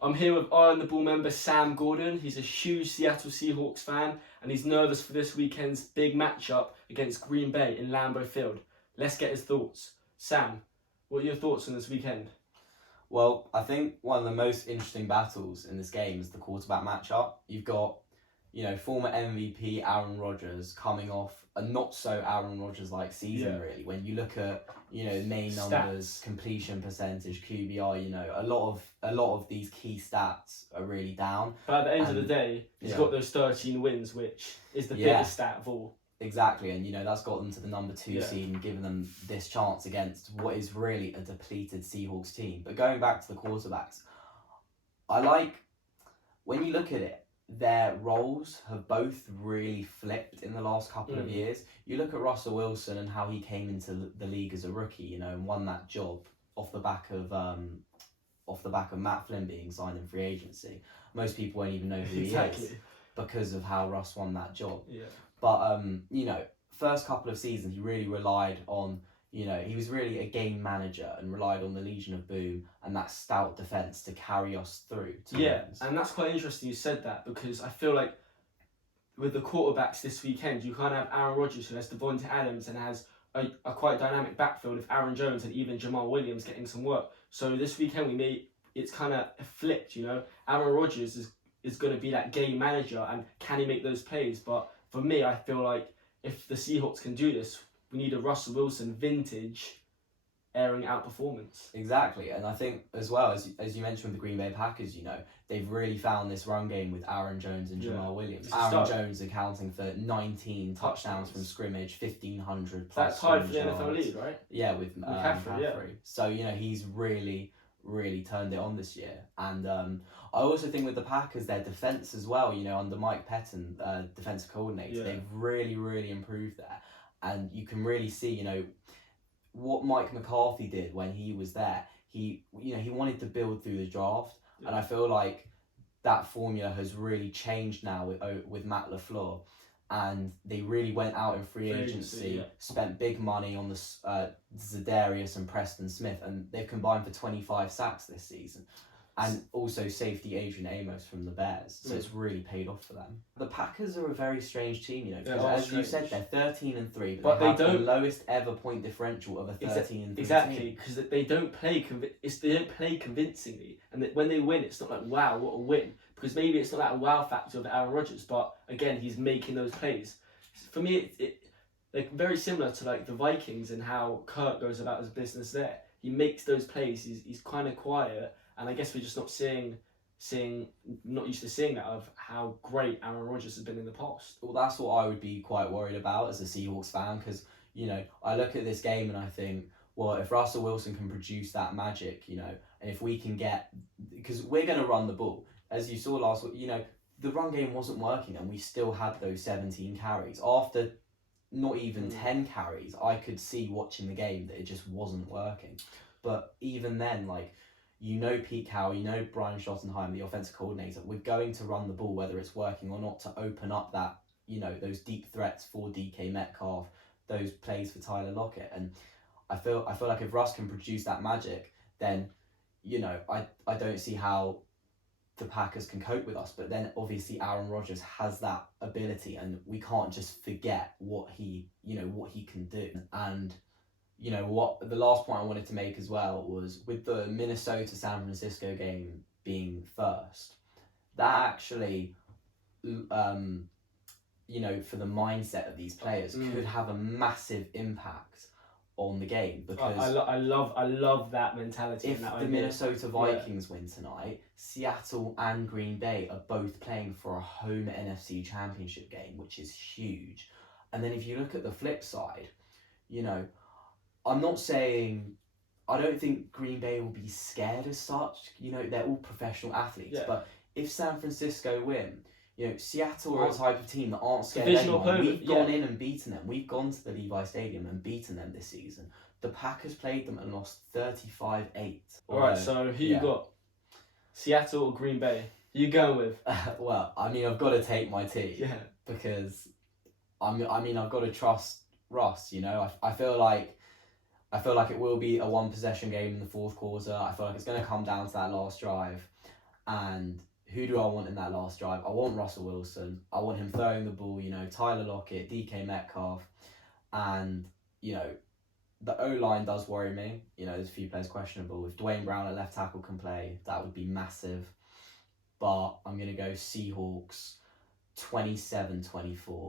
I'm here with Eye on the Ball member Sam Gordon. He's a huge Seattle Seahawks fan and he's nervous for this weekend's big matchup against Green Bay in Lambeau Field. Let's get his thoughts. Sam, what are your thoughts on this weekend? Well, I think one of the most interesting battles in this game is the quarterback matchup. You've got, former MVP Aaron Rodgers coming off a not so Aaron Rodgers-like season, really. When you look at, main numbers, completion percentage, QBR, a lot of these key stats are really down. But at the end of the day, he's got those 13 wins, which is the biggest stat of all. Exactly, and that's got them to the number 2 seed and given them this chance against what is really a depleted Seahawks team. But going back to the quarterbacks, I like, when you look at it, their roles have both really flipped in the last couple of years. You look at Russell Wilson and how he came into the league as a rookie, and won that job off the back of Matt Flynn being signed in free agency. Most people won't even know who he is because of how Russ won that job. Yeah. But first couple of seasons he really relied on, he was really a game manager and relied on the Legion of Boom and that stout defence to carry us through to wins. And that's quite interesting you said that, because I feel like with the quarterbacks this weekend, you kind of have Aaron Rodgers who has Devontae Adams and has a quite dynamic backfield with Aaron Jones and even Jamal Williams getting some work. So this weekend it's kind of flipped, Aaron Rodgers is going to be that game manager and can he make those plays? But for me, I feel like if the Seahawks can do this, we need a Russell Wilson vintage airing out performance. Exactly, and I think as well, as you mentioned with the Green Bay Packers, they've really found this run game with Aaron Jones and Jamal Williams. Aaron Jones accounting for 19 touchdowns from scrimmage, 1,500 plus. That's tied for the NFL lead, right? Yeah, with McCaffrey. So, he's really turned it on this year. And I also think with the Packers, their defence as well, under Mike Pettin, defensive coordinator, they've really improved there. And you can really see, what Mike McCarthy did when he was there. He wanted to build through the draft. And I feel like that formula has really changed now with Matt LaFleur. And they really went out in free agency, spent big money on the Za'Darius and Preston Smith, and they've combined for 25 sacks this season. And also safety Adrian Amos from the Bears. So it's really paid off for them. The Packers are a very strange team, because as you said, they're 13-3, but they have the lowest ever point differential of a 13-3 team. Exactly, because they don't play convincingly, and when they win, it's not like, wow, what a win. Because maybe it's not that wow factor of Aaron Rodgers, but again, he's making those plays. For me, it like very similar to like the Vikings and how Kirk goes about his business there. He makes those plays. He's kind of quiet. And I guess we're just not not used to seeing that of how great Aaron Rodgers has been in the past. Well, that's what I would be quite worried about as a Seahawks fan, because, I look at this game and I think, well, if Russell Wilson can produce that magic, and if we can get, because we're going to run the ball. As you saw last week, the run game wasn't working and we still had those 17 carries. After not even 10 carries, I could see watching the game that it just wasn't working. But even then, Pete Carroll, Brian Schottenheim, the offensive coordinator, we're going to run the ball whether it's working or not to open up that, those deep threats for DK Metcalf, those plays for Tyler Lockett. And I feel like if Russ can produce that magic, then, I don't see how the Packers can cope with us. But then obviously Aaron Rodgers has that ability and we can't just forget what he can do. And what the last point I wanted to make as well was with the Minnesota-San Francisco game being first, that actually, for the mindset of these players could have a massive impact on the game, because I love that mentality. If the Minnesota Vikings win tonight, Seattle and Green Bay are both playing for a home NFC championship game, which is huge. And then if you look at the flip side, I'm not saying, I don't think Green Bay will be scared as such. They're all professional athletes. But if San Francisco win, Seattle are a type of team that aren't scared of anyone. We've gone in and beaten them. We've gone to the Levi Stadium and beaten them this season. The Packers played them and lost 35-8. Alright, so who you got? Seattle or Green Bay? Who you going with? Well, I've got to take my team. Yeah. Because, I've got to trust Russ, I feel like it will be a one possession game in the fourth quarter. I feel like it's going to come down to that last drive. And who do I want in that last drive? I want Russell Wilson. I want him throwing the ball, Tyler Lockett, DK Metcalf. And, the O-line does worry me. There's a few players questionable. If Dwayne Brown at left tackle can play, that would be massive. But I'm going to go Seahawks 27-24.